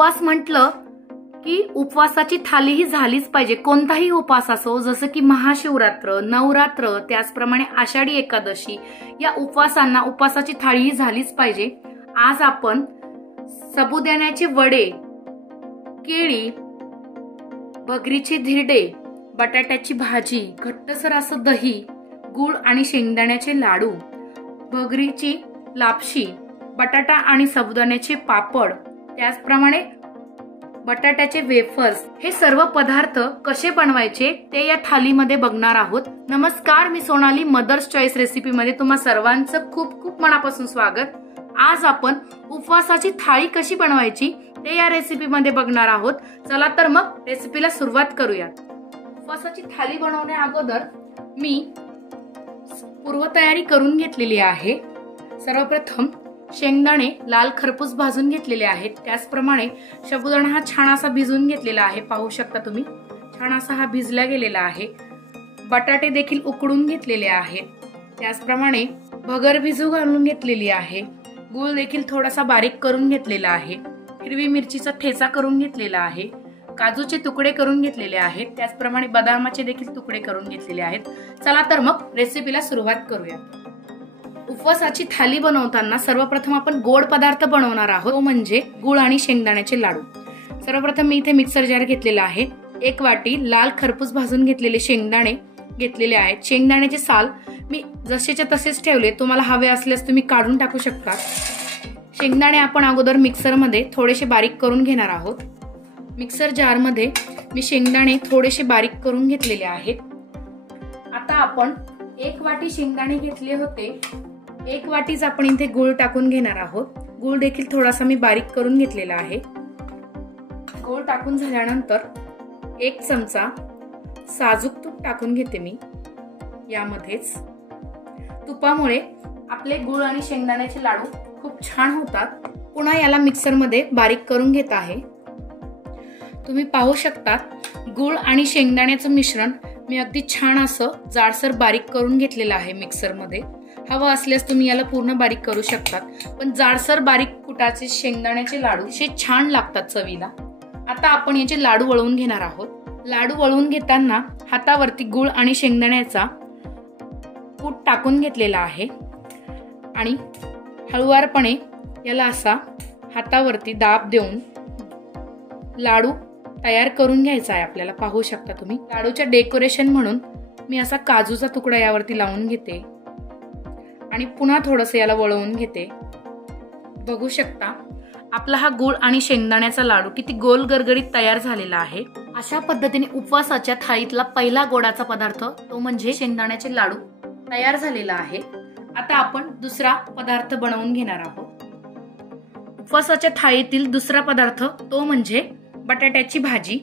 उपवास म्हटलं की उपवासाची थाली ही झालीच पाहिजे. कोणताही उपवास असो, जसं की महाशिवरात्र, नवरात्र, त्याचप्रमाणे आषाढी एकादशी, या उपवासाची थाळी ही झालीच पाहिजे. आज आपण साबुदाण्याचे वडे, केळी, भगरीचे धिरडे, बटाट्याची भाजी, घट्टसर असं दही, गूळ आणि शेंगदाण्याचे लाडू, भगरीची लापशी, बटाटा आणि साबुदाण्याचे पापड, त्याचप्रमाणे बटाट्याचे वेफर्स, हे सर्व पदार्थ कसे बनवायचे ते या थालीमध्ये बघणार आहोत. नमस्कार, मी सोनाली, मदर्स चॉईस रेसिपी मध्ये तुम्हा सर्वांचं खूप खूप मनापासून स्वागत. आज आपण उपवासाची थाळी कशी बनवायची ते या रेसिपी मध्ये बघणार आहोत. चला तर मग रेसिपीला सुरुवात करूयात. उपवासाची थाली बनवण्या अगोदर मी पूर्वतयारी करून घेतलेली आहे. सर्वप्रथम शेंगदाणे लाल खरपूस भाजून घेतलेले आहेत. त्याचप्रमाणे साबुदाणा हा छान असा भिजून घेतलेला आहे. पाहू शकता तुम्ही, छान असा हा भिजला गेलेला आहे. बटाटे देखील उकडून घेतलेले आहेत. त्याचप्रमाणे भगर भिजू घालून घेतलेली आहे. गूळ देखील थोडासा बारीक करून घेतलेला आहे. हिरवी मिरचीचा ठेचा करून घेतलेला आहे. काजूचे तुकडे करून घेतलेले आहेत. त्याचप्रमाणे बदामाचे देखील तुकडे करून घेतलेले आहेत. चला तर मग रेसिपीला सुरुवात करूया. उपवासाची थाली बनवताना सर्वप्रथम आपण गोड पदार्थ बनवणार आहोत, तो म्हणजे गूळ आणि शेंगदाण्याचे लाडू. सर्वप्रथम मी इथे मिक्सर जार घेतलेला आहे. 1 वाटी लाल खरपूस भाजून घेतलेले शेंगदाणे घेतलेले आहेत. शेंगदाण्याचे साल मी जसेच्या तसेच ठेवले. तुम्हाला हवे असल्यास तुम्ही काढून टाकू शकता. शेंगदाणे आपण अगोदर मिक्सर मध्ये थोडेसे बारीक करून घेणार आहोत. मिक्सर जार मध्ये मी शेंगदाणे थोडेसे बारीक करून घेतलेले आहेत. आता आपण 1 वाटी शेंगदाणे घेतले होते, 1 वाटीच आपण इथे गूळ टाकून घेणार आहोत. गूळ देखील थोडासा मी बारीक करून घेतलेला आहे. गूळ टाकून झाल्यानंतर 1 चमचा साजूक तूप टाकून घेते मी यामध्येच. तुपामुळे आपले गूळ आणि शेंगदाण्याचे लाडू खूप छान होतात. पुन्हा याला मिक्सर मध्ये बारीक करून घेत आहे. तुम्ही पाहू शकता, गूळ आणि शेंगदाण्याचं मिश्रण मी अगदी छान असं जाडसर बारीक करून घेतलेलं आहे मिक्सर मध्ये. हवं असल्यास तुम्ही याला पूर्ण बारीक करू शकतात, पण जाडसर बारीक कुटाचे शेंगदाण्याचे लाडू असे छान लागतात चवीला. आता आपण याचे लाडू वळवून घेणार आहोत. लाडू वळवून घेताना हातावरती गूळ आणि शेंगदाण्याचा कूट टाकून घेतलेला आहे आणि हळुवारपणे याला असा हातावरती दाब देऊन लाडू तयार करून घ्यायचा आहे आपल्याला. पाहू शकता तुम्ही, लाडूच्या डेकोरेशन म्हणून मी असा काजूचा तुकडा यावरती लावून घेते आणि पुन्हा थोडंसं याला वळवून घेते. बघू शकता, आपला हा गूळ आणि शेंगदाण्याचा लाडू किती गोल गरगरीत तयार झालेला आहे. अशा पद्धतीने उपवासाच्या थाळीतला पहिला गोडाचा पदार्थ, तो म्हणजे शेंगदाण्याचे लाडू, तयार झालेला आहे. आता आपण दुसरा पदार्थ बनवून घेणार आहोत. उपवासाच्या थाळीतील दुसरा पदार्थ तो म्हणजे बटाट्याची भाजी.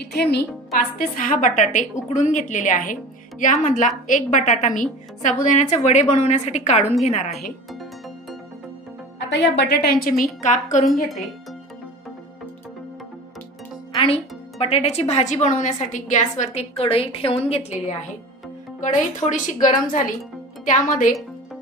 इथे मी 5 ते 6 बटाटे उकडून घेतलेले आहे. यामधला 1 बटाटा मी साबुदाण्याचे वडे बनवण्यासाठी काढून घेणार आहे. आता या बटाट्यांचे मी काप करून घेते आणि बटाट्याची भाजी बनवण्यासाठी गॅसवरती कढई ठेवून घेतलेली आहे. कढई थोडीशी गरम झाली की त्यामध्ये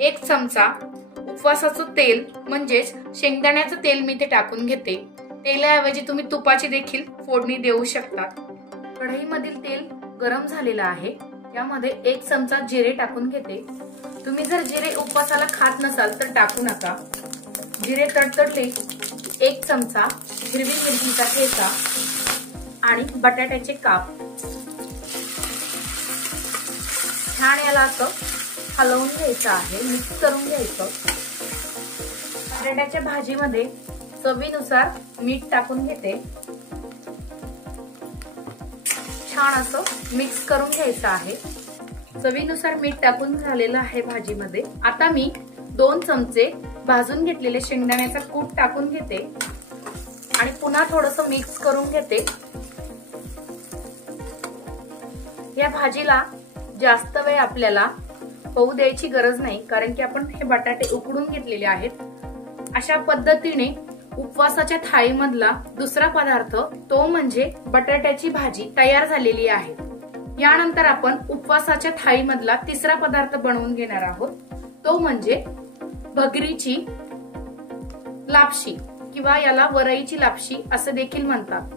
1 चमचा उपवासाचं तेल म्हणजेच शेंगदाण्याचं तेल मी ते टाकून घेते. तेलाऐवजी तुम्ही तुपाची देखील फोडणी देऊ शकता. कढईमधील तेल गरम झालेलं आहे. यामध्ये 1 चमचा जिरे टाकून घेते. तुम्ही जर जिरे उपवासाला खात नसाल तर टाकू नका. जिरे तडतडले 1 चमचा हिरवी मिरचीचा ठेचा आणि बटाट्याचे काप छान याला असं हलवून घ्यायचं आहे, मिक्स करून घ्यायचं. बटाट्याच्या भाजीमध्ये चवीनुसार मीठ टाकून घेते. छान असं मिक्स करून घ्यायचं आहे. चवीनुसार मीठ टाकून झालेलं आहे भाजीमध्ये. आता मी 2 चमचे भाजून घेतलेले शेंगदाण्याचा कूट टाकून घेते आणि पुन्हा थोडंसं मिक्स करून घेते. या भाजीला जास्त वेळ आपल्याला होऊ द्यायची गरज नाही, कारण की आपण हे बटाटे उकडून घेतलेले आहेत. अशा पद्धतीने उपवासाच्या थाळीमधला दुसरा पदार्थ तो म्हणजे बटाट्याची भाजी तयार झालेली आहे. यानंतर आपण उपवासाच्या थाळीमधला तिसरा पदार्थ बनवून घेणार आहोत, तो म्हणजे भगरीची लापशी किंवा याला वरईची लापशी असे देखील म्हणतात।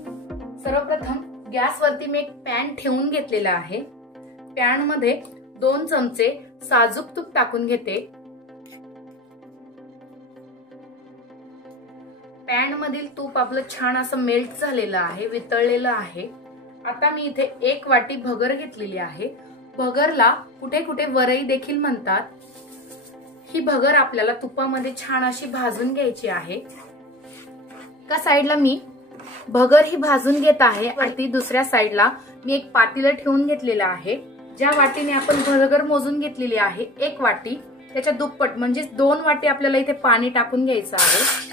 सर्वप्रथम गॅसवरती मी एक पॅन ठेवून घेतलेला आहे। पॅन मध्ये 2 चमचे साजूक तूप टाकून घेते। पॅन मधील तूप आपलं छान असं मेल्ट झालेलं आहे, वितळलेलं आहे। आता मी इथे 1 वाटी भगर घेतलेली आहे। भगरला कुठे कुठे वरई देखील म्हणतात। ही भगर आपल्याला तुपामध्ये छान अशी भाजून घ्यायची आहे। एका साइडला मी भगर ही भाजून घेत आहे आणि दुसऱ्या साइडला मी एक पातेलं ठेवून घेतलेलं आहे। ज्या वाटीने आपण भगर मोजून घेतलेली आहे 1 वाटी, त्याच्या दुप्पट म्हणजे 2 वाटी आपल्याला इथे पाणी टाकून घ्यायचं आहे।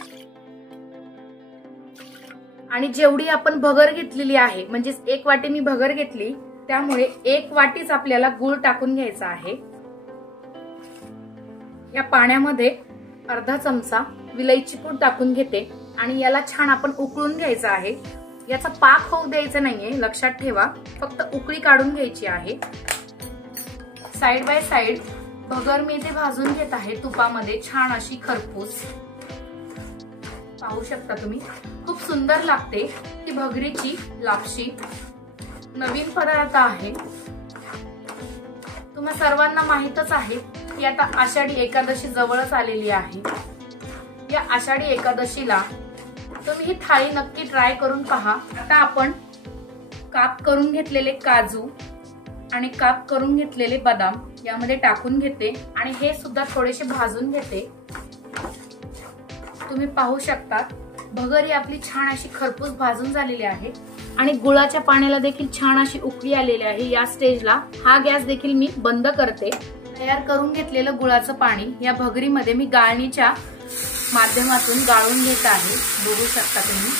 आणि जेवढी आपण भगर घेतलेली आहे म्हणजे 1 वाटी मी भगर घेतली, त्यामुळे 1 वाटीच आपल्याला गूळ टाकून घ्यायचा आहे। या पाण्यामध्ये अर्धा चमचा विलायची पूड टाकून घेते आणि याला छान आपण उकळून घ्यायचं आहे। याचा पाक होऊ द्यायचा नाहीये, लक्षात ठेवा, फक्त उकळी काढून घ्यायची आहे। साइड बाय साइड भगर मी इथे भाजून घेत आहे तुपामध्ये छान अशी खरपूस। पाहू शकता तुम्ही, खूप सुंदर लागते ही भगरीची लापशी। नवीन पदार्थ आहे, तुम्हा सर्वांना माहीतच आहे की आता आषाढी एकादशी जवळच आलेली आहे। या आषाढी एकादशीला तुम्ही ही थाळी नक्की ट्राय करून पहा। आता आपण काप करून घेतलेले काजू आणि काप करून घेतलेले बदाम यामध्ये टाकून घेते आणि हे सुद्धा थोडेसे भाजून घेते। तुम्ही पाहू शकता भगर ही आपली छान अशी खरपूस भाजून झालेली आहे आणि गुळाच्या पाण्याला देखील छान अशी उकळी आलेली आहे। या स्टेजला हा गॅस देखील मी बंद करते। तयार करून घेतलेलं गुळाचं पाणी या भगरीमध्ये मी गाळणीच्या माध्यमातून गाळून घेत आहे, बघू शकता तुम्ही,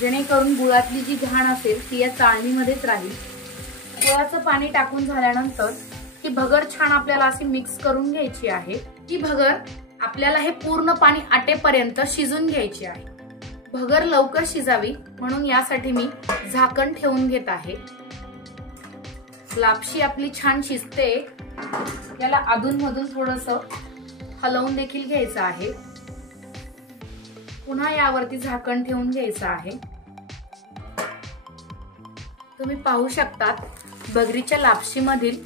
जेणेकरून गुळातली जी घाण असेल ती या चाळणीमध्येच राहील। गुळाचं पाणी टाकून झाल्यानंतर ही भगर छान आपल्याला अशी मिक्स करून घ्यायची आहे। ही भगर आपल्याला हे पूर्ण पाणी आटेपर्यंत शिजून घ्यायची आहे। भगर लवकर शिजावी म्हणून यासाठी मी झाकण ठेवून घेत आहे। लापशी आपली छान शिजते, याला अधून मधून थोडस हलवून देखील घ्यायचं आहे। पुन्हा यावरती झाकण ठेवून घ्यायचं आहे। तुम्ही पाहू शकतात भगरीच्या लापशी मधील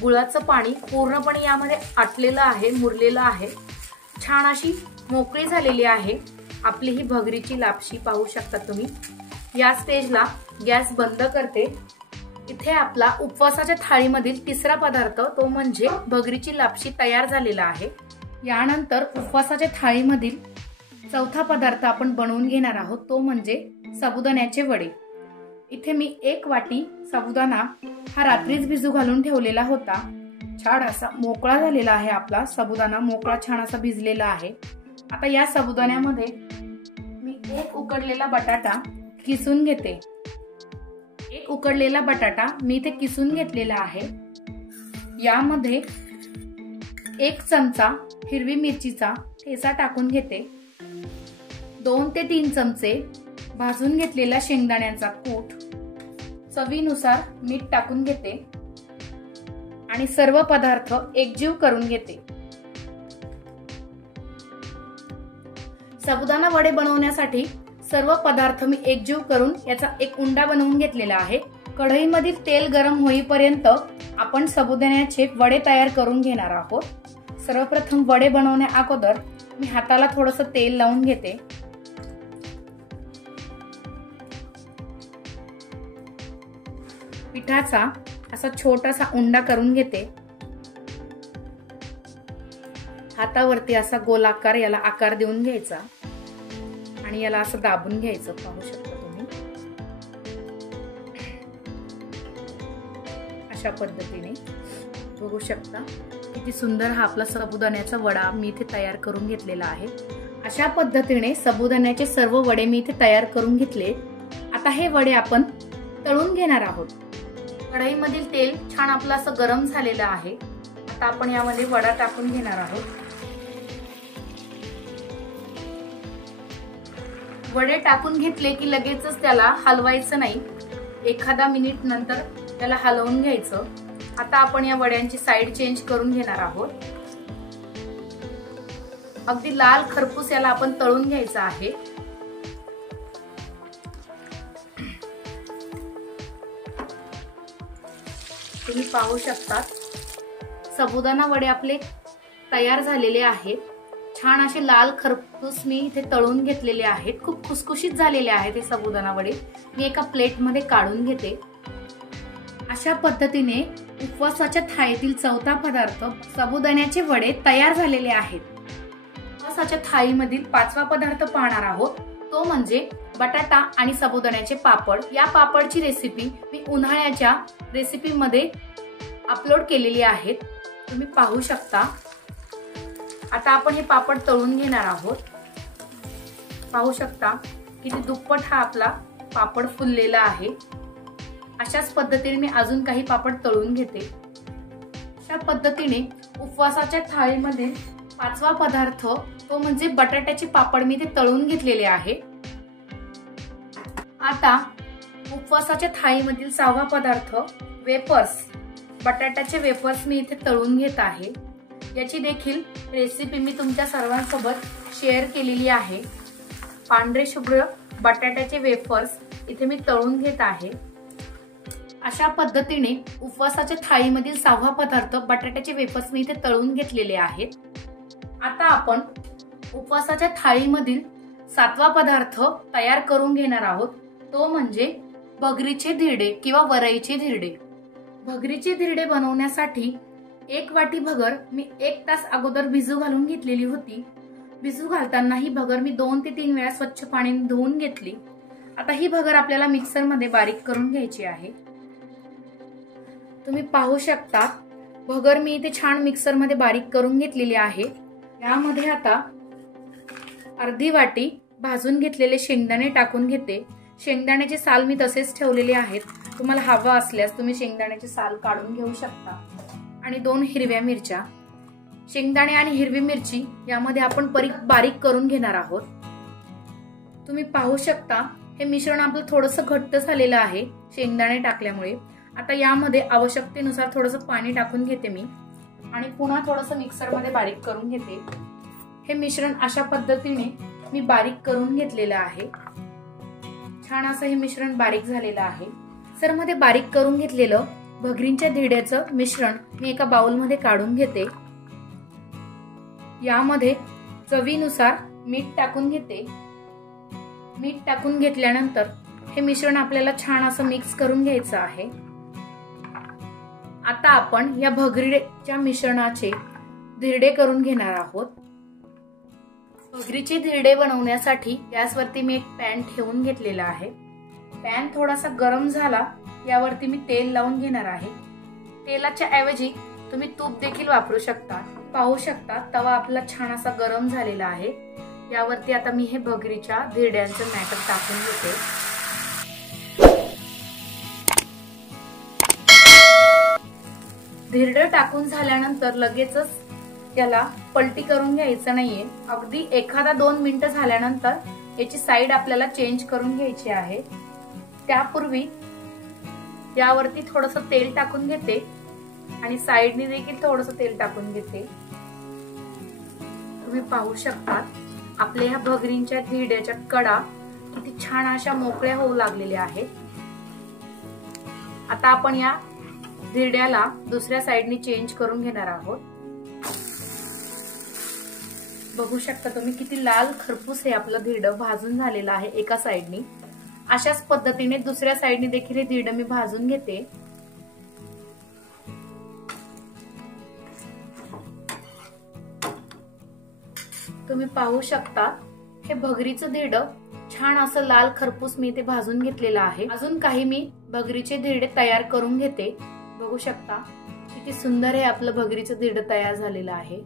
गुळाचं पाणी पूर्णपणे यामध्ये आटलेलं आहे, मुरलेलं आहे, छान अशी मोकळी झालेली आहे आपली ही भगरीची लापशी। पाहू शकता तुम्ही। या स्टेजला गॅस बंद करते। इथे आपला उपवासाच्या थाळीमधील तिसरा पदार्थ तो म्हणजे भगरीची लापशी तयार झालेला आहे। यानंतर उपवासाच्या थाळीमधील चौथा पदार्थ आपण बनवून घेणार आहोत, तो म्हणजे साबुदाण्याचे वडे। इथे मी 1 वाटी साबुदाणा हा रात्रीच भिजू घालून ठेवलेला होता। छान असा मोकळा झालेला आहे आपला साबुदाणा, मोकळा छान असा भिजलेला आहे। आता या साबुदाण्यामध्ये मी 1 उकडलेला बटाटा किसून घेते। 1 उकडलेला बटाटा मी इथे किसून घेतलेला आहे। यामध्ये 1 चमचा हिरवी मिरचीचा ठेचा टाकून घेते। 2 ते 3 चमचे भाजून घेतलेला शेंगदाण्याचा कूट, चवीनुसार मीठ टाकून घेते आणि सर्व पदार्थ एकजीव करून घेते। साबुदाणा वडे बनवण्यासाठी सर्व पदार्थ मी एकजीव करून याचा एक उंडा बनवून घेतलेला आहे। कढईमधील तेल गरम होईपर्यंत आपण साबुदाण्याचे वडे तयार करून घेणार आहोत। सर्वप्रथम वडे बनवण्या अगोदर मी हाताला थोडंसं तेल लावून घेते। पिठाचा असा छोटासा उंडा करून घेते। हातावरती असा गोलाकार याला आकार देऊन घ्यायचा आणि याला असं दाबून घ्यायचं। पाहू शकता तुम्ही, अशा पद्धतीने बघू शकता किती सुंदर हा आपला साबुदाण्याचा वडा मी इथे तयार करून घेतलेला आहे। अशा पद्धतीने साबुदाण्याचे सर्व वडे मी इथे तयार करून घेतले। आता हे वडे आपण तळून घेणार आहोत। कढईमधील तेल छान आपलं असं गरम झालेलं आहे। आता आपण यामध्ये वडा टाकून घेणार आहोत। वडे टाकून घेतले की लगेचच त्याला हलवायचं नाही, एखादा मिनिट नंतर त्याला हलवून घ्यायचं। आता आपण या वड्यांची साइड चेंज करून घेणार आहोत। अगदी लाल खरपूस याला आपण तळून घ्यायचं आहे। तुम्ही पाहू शकता साबुदाणा वडे आपले तयार झालेले आहेत। छान असे लाल खरपूस मी इथे तळून घेतलेले आहेत। खूप खुसखुशीत झालेले आहेत हे साबुदाणा वडे। मी एका प्लेट मध्ये काढून घेते। अशा पद्धतीने उपवासाच्या थाळीतील चौथा पदार्थ साबुदाण्याचे वडे तयार झालेले आहेत। उपवासाच्या थाळीमधील पाचवा पदार्थ पाहणार आहोत, तो म्हणजे बटाटा आणि साबुदाण्याचे पापड। या पापडची रेसिपी मी उन्हाळ्याच्या रेसिपी मध्ये अपलोड केलेली आहे, तुम्ही पाहू शकता। आता आपण हे पापड तळून घेणार आहोत। पाहू शकता किती दुप्पट हा आपला पापड फुललेला आहे। अशाच पद्धतीने मी अजून काही पापड तळून घेते। अशा पद्धतीने उपवासाच्या थाळीमध्ये पाचवा पदार्थ तो म्हणजे बटाट्याचे पापड मी ते तळून घेतलेले आहे। आता उपवासाच्या थाळीमधील सहावा पदार्थ वेफर्स, बटाट्याचे वेफर्स मी इथे तळून घेत आहे। याची देखील रेसिपी मी तुमच्या सर्वांसोबत शेअर केलेली आहे। पांढरे शुभ्र बटाट्याचे वेफर्स इथे मी तळून घेत आहे। अशा पद्धतीने उपवासाच्या थाळीमधील सहावा पदार्थ बटाट्याचे वेफर्स मी इथे तळून घेतलेले आहेत। आता आपण उपवासाच्या थाळीमधील सातवा पदार्थ तयार करून घेणार आहोत, तो म्हणजे भगरीचे धिरडे किंवा वरईचे धिरडे। भगरीचे धिरडे बनवण्यासाठी एक वाटी भगर मी 1 तास अगोदर भिजू घालून घेतलेली होती। भिजू घालताना ही भगर मी 2 ते 3 वेळा स्वच्छ पाण्याने धुवून घेतली। आता ही भगर आपल्याला मिक्सर मध्ये बारीक करून घ्यायची आहे। तुम्ही पाहू शकता भगर मी इथे छान मिक्सर मध्ये बारीक करून घेतलेली आहे। यामध्ये आता अर्धी वाटी भाजून घेतलेले शेंगदाणे टाकून घेते। शेंगदाण्याचे साल मी तसेच ठेवलेले आहेत, तुम्हाला हवा असल्यास तुम्ही शेंगदाण्याचे साल काढून घेऊ शकता। आणि 2 हिरव्या मिरच्या, शेंगदाणे आणि हिरवी मिरची यामध्ये आपण बारीक करून घेणार आहोत। तुम्ही पाहू शकता हे मिश्रण आपलं थोडंसं घट्ट झालेलं आहे शेंगदाणे टाकल्यामुळे। आता यामध्ये आवश्यकतेनुसार थोडंसं पाणी टाकून घेते मी आणि पुन्हा थोडंसं मिक्सर मध्ये बारीक करून घेते। हे मिश्रण अशा पद्धतीने मी बारीक करून घेतलेलं आहे। छान असं हे मिश्रण बारीक झालेलं आहे। मिक्सर मध्ये बारीक करून घेतलेलं भगरींच्या धिरड्याचं मिश्रण मी एका बाउल मध्ये काढून घेते। यामध्ये चवीनुसार मीठ टाकून घेते। मीठ टाकून घेतल्यानंतर हे मिश्रण आपल्याला छान असं मिक्स करून घ्यायचं आहे। आता आपण या भगरीच्या मिश्रणाचे धिरडे करून घेणार आहोत। भगरीचे धिरडे बनवण्यासाठी गॅसवरती मी एक पॅन ठेवून घेतलेला आहे। पॅन थोडासा गरम झाला, यावरती मी तेल लावून घेणार आहे। तेलाच्या ऐवजी तुम्ही तूप देखील वापरू शकता। पाहू शकता तवा आपला छान असा गरम झालेला आहे। यावरती आता मी हे भगरीच्या धिरड्यांचं बॅटर टाकून घेते। धिरडे टाकून झाल्यानंतर लगेचच याला पलटी करून घ्यायचं नाहीये। अगदी 1-2 मिनिटं झाल्यानंतर याची साईड आपल्याला चेंज करून घ्यायची आहे। त्यापूर्वी यावरती थोडंसं तेल टाकून घेते आणि साईडने देखील थोडंसं तेल टाकून घेते। तुम्ही पाहू शकता आपल्या ह्या भगरींच्या धिरड्याच्या कडा किती छान अशा मोकळ्या होऊ लागलेल्या आहेत। आता आपण या धिरड्याला दुसऱ्या साईडने चेंज करून घेणार आहोत। बघू शकता तुम्ही किती लाल खरपूस हे आपलं धिरडं भाजून झालेलं आहे एका साईडने। अशाच पद्धतीने दुसऱ्या साईडने देखील हे धिरडं मी भाजून घेते। तुम्ही पाहू शकता हे भगरीचं धिरडं छान असं लाल खरपूस मी इथे भाजून घेतलेलं आहे। अजून काही मी भगरीचे धिरडे तयार करून घेते। बघू शकता किती सुंदर हे आपलं भगरीचं धिरडं तयार झालेलं आहे।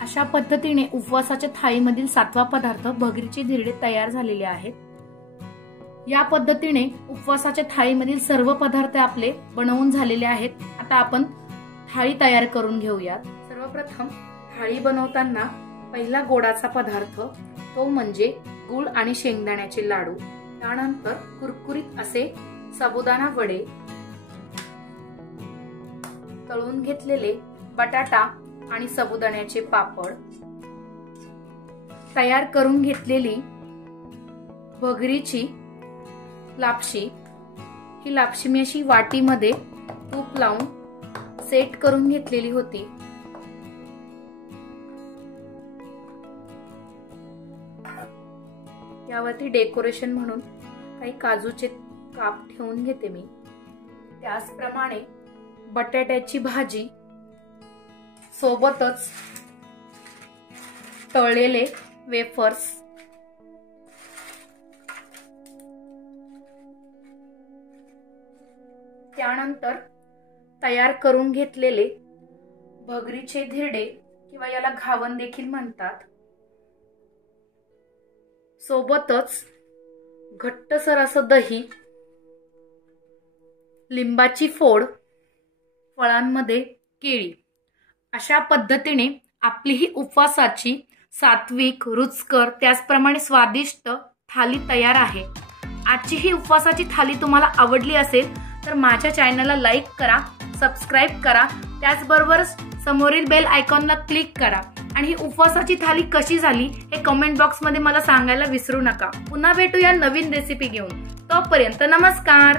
अशा पद्धतीने उपवासाच्या थाळीमधील 7वा पदार्थ भगरीचे धिरडे तयार झालेले आहेत। या पद्धतीने उपवासाच्या थाळीमधील सर्व पदार्थ आपले बनवून झालेले आहेत। आता आपण थाळी तयार करून घेऊयात। सर्वप्रथम थाळी बनवताना पहिला गोडाचा पदार्थ तो म्हणजे गुळ आणि शेंगदाण्याचे लाडू, त्यानंतर कुरकुरीत असे साबुदाणा वडे, तळून घेतलेले बटाटा आणि साबुदाण्याचे पापड, तयार करून घेतलेली भगरीची लापशी, ही लापशी मी अशी वाटीमध्ये तूप लावून सेट करून घेतलेली होती। यावरती डेकोरेशन म्हणून काही काजूचे काप ठेवून घेते मी। त्याचप्रमाणे बटाट्याची भाजी सोबतच तळलेले वेफर्स, त्यानंतर तयार करून घेतलेले भगरीचे धिरडे किंवा याला घावन देखील म्हणतात, सोबतच घट्टसर असं दही, लिंबाची फोड, फळांमध्ये केळी, अशा पद्धतीने आपली ही उपवासाची सात्विक, रुचकर, त्याचप्रमाणे स्वादिष्ट थाली तयार आहे। आजची ही उपवासाची थाली तुम्हाला आवडली असेल तर माझ्या चॅनलला लाईक करा, सबस्क्राईब करा, त्याचबरोबर समोरील बेल आयकॉनला क्लिक करा आणि ही उपवासाची थाली कशी झाली हे कमेंट बॉक्समध्ये मला सांगायला विसरू नका। पुन्हा भेटूया नवीन रेसिपी घेऊन, तोपर्यंत नमस्कार।